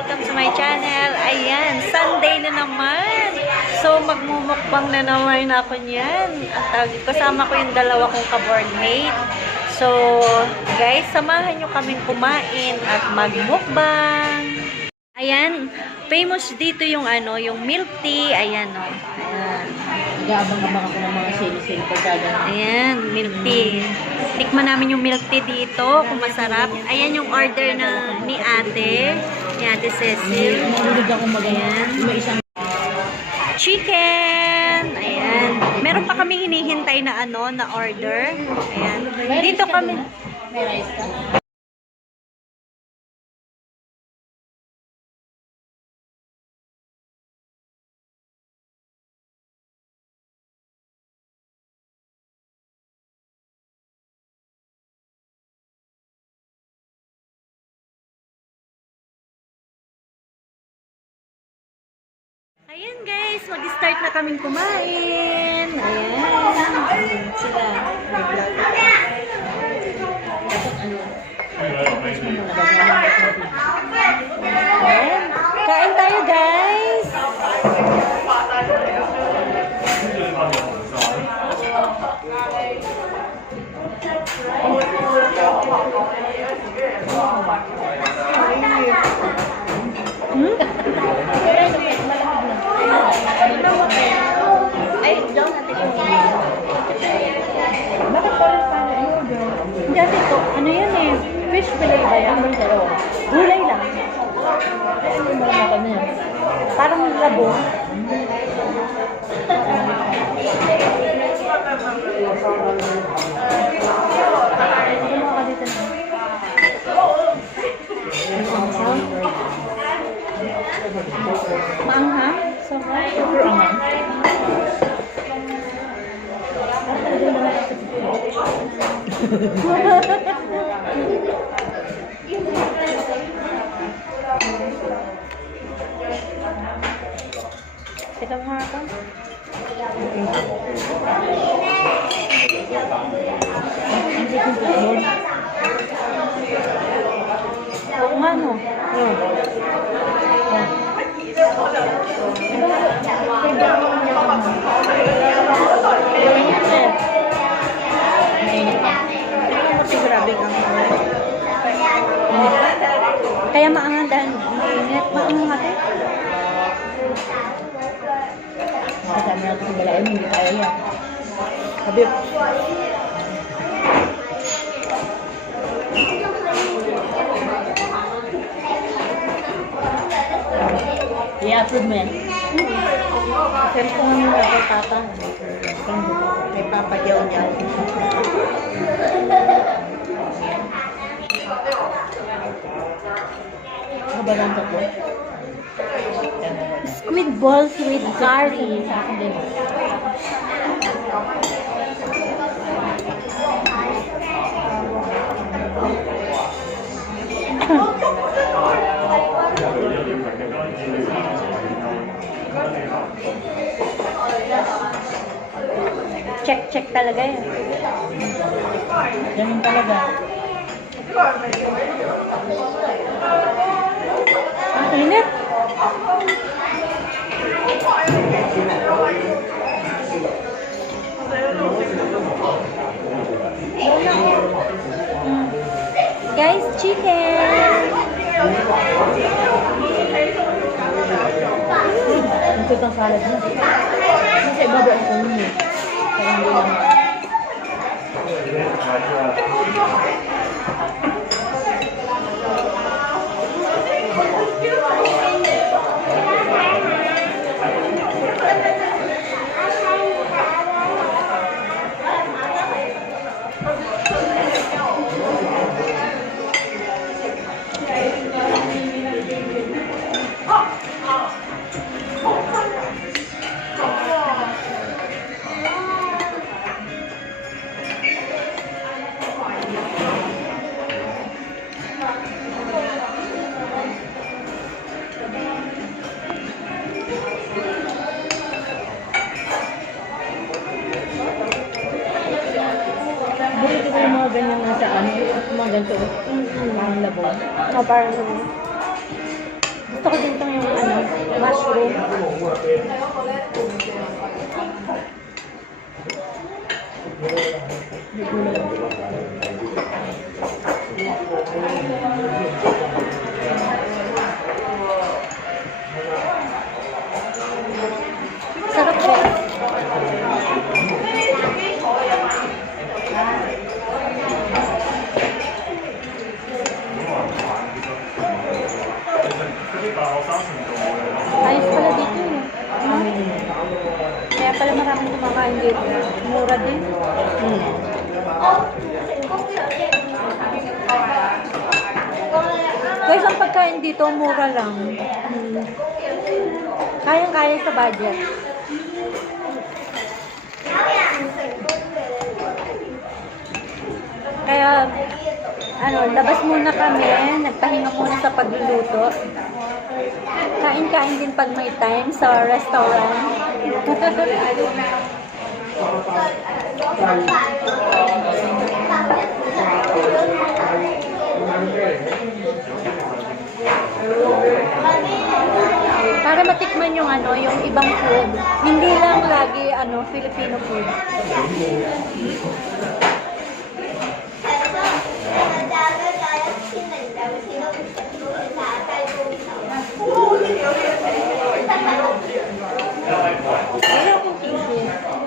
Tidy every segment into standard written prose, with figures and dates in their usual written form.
Welcome to my channel. Ayan, Sunday na naman. So, magmumukbang na naman ako niyan. At kasama ko yung dalawa kong ka-boardmate. So, guys, samahan nyo kaming kumain at magmukbang. Ayan, famous dito yung yung milk tea. Ayan, o. Ayan. Nag-aabang-abang ako ng mga sili-sili pagkada. Ayan, milk tea. Tikman namin yung milk tea dito, kung masarap. Ayan yung order ni ate Cecil. Mahilig akong magayan. May isang Chicken! Ayan. Meron pa kami hinihintay na na order. Ayan. Dito kami. May rice ka? Ayan guys, mag-start na kaming kumain. Ayan. Sila. Ayan. Kain tayo guys. Ay, doon natin yung Bakit pa rin paano yun? Dati ko, ano yan eh? Fish fillet ba yan? Gulay lang. malaki na yan. Parang labo. Kumuha ka dito na. Maanghang? Super anghang. Teka mo nga ako. Oo nga no. Kasi grabe ang kaya maangan dahil init. Maangan natin. Kasama natin sa balayan, hindi kaya yan. Habib. I-upload mo yan. Pero kung ano yung level tata. May papagyaw niya. Kabalang tatlo. Squid balls with curry. Sa akin din. Check talaga yun. Ganun talaga. Ang init. Guys, chicken. Ang tutang salad niya. Kasi ibaba ang kunin niya. Kaya hindi lang. ganyan na sa ano, mga ganito. Parang labong. No, parang Gusto ko din itong yung ano, mushroom. Sarap po. Ayos pala dito eh. Kaya pala maraming kumakain dito. Mura din. Guys, ang pagkain dito, mura lang. Kayang-kaya sa budget. Kaya, ano, labas muna kami. Nagpahinga muna sa pagluluto. Kain-kain din pag may time sa restaurant. Para matikman yung ano, yung ibang food. Hindi lang lagi ano, Filipino food. Ayaw kong tissue.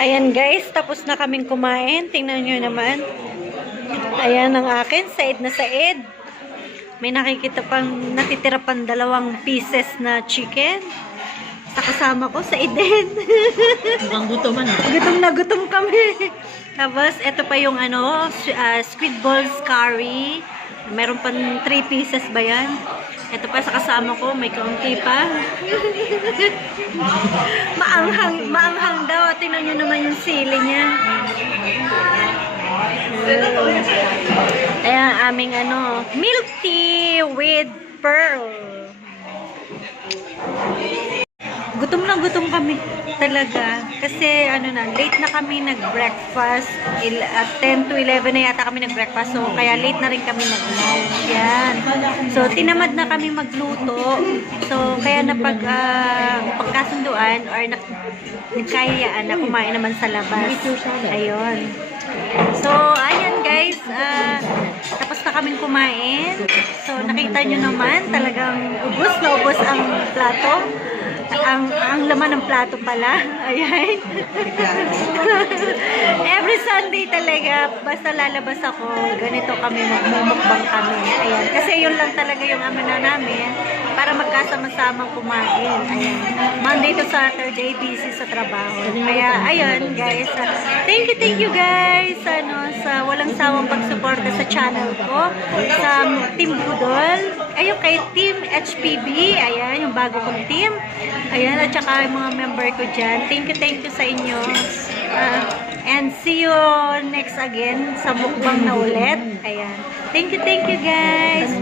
Ayan guys, tapos na kaming kumain. Tingnan nyo naman. Ayan ang akin, said na said. May nakikita pang, natitira pang 2 pieces na chicken. Sa kasama ko, said din. Ang gutom man. Gutom na gutom kami. Tapos, ito pa yung ano, squid balls curry. Meron pang 3 pieces ba yan? Ito pa sa kasama ko, may kaunti pa. Maanghang daw. Tingnan nyo naman yung sili niya. Ayan, aming ano, milk tea with pearl. Gutom na gutom kami talaga. Kasi ano na, late na kami nag-breakfast. At 10 to 11 na yata kami nag-breakfast. So, kaya late na rin kami nag-lunch. Yan. So, tinamad na kami magluto. So, kaya pagkasunduan or nagkayaan na kumain naman sa labas. Ayun. So, ayan guys. Tapos na kaming kumain. So, nakita nyo naman, talagang ubos na ubos ang plato. Ang laman ng plato pala. Ayan. Every Sunday talaga, basta lalabas ako, ganito kami, magmumukbang kami. Ayan. Kasi yun lang talaga yung amana namin para magkasama-samang kumain. Ayan. Monday to Saturday, busy sa trabaho. Kaya, ayun guys. Thank you guys. Sa walang sawang pagsuporta sa channel ko. Sa Team Budol. Ayun, kay Team HPB. Ayan, yung bago kong team. Ayan, at saka yung mga member ko dyan. Thank you sa inyo. And see you next again sa mukbang na ulit. Ayan. Thank you guys.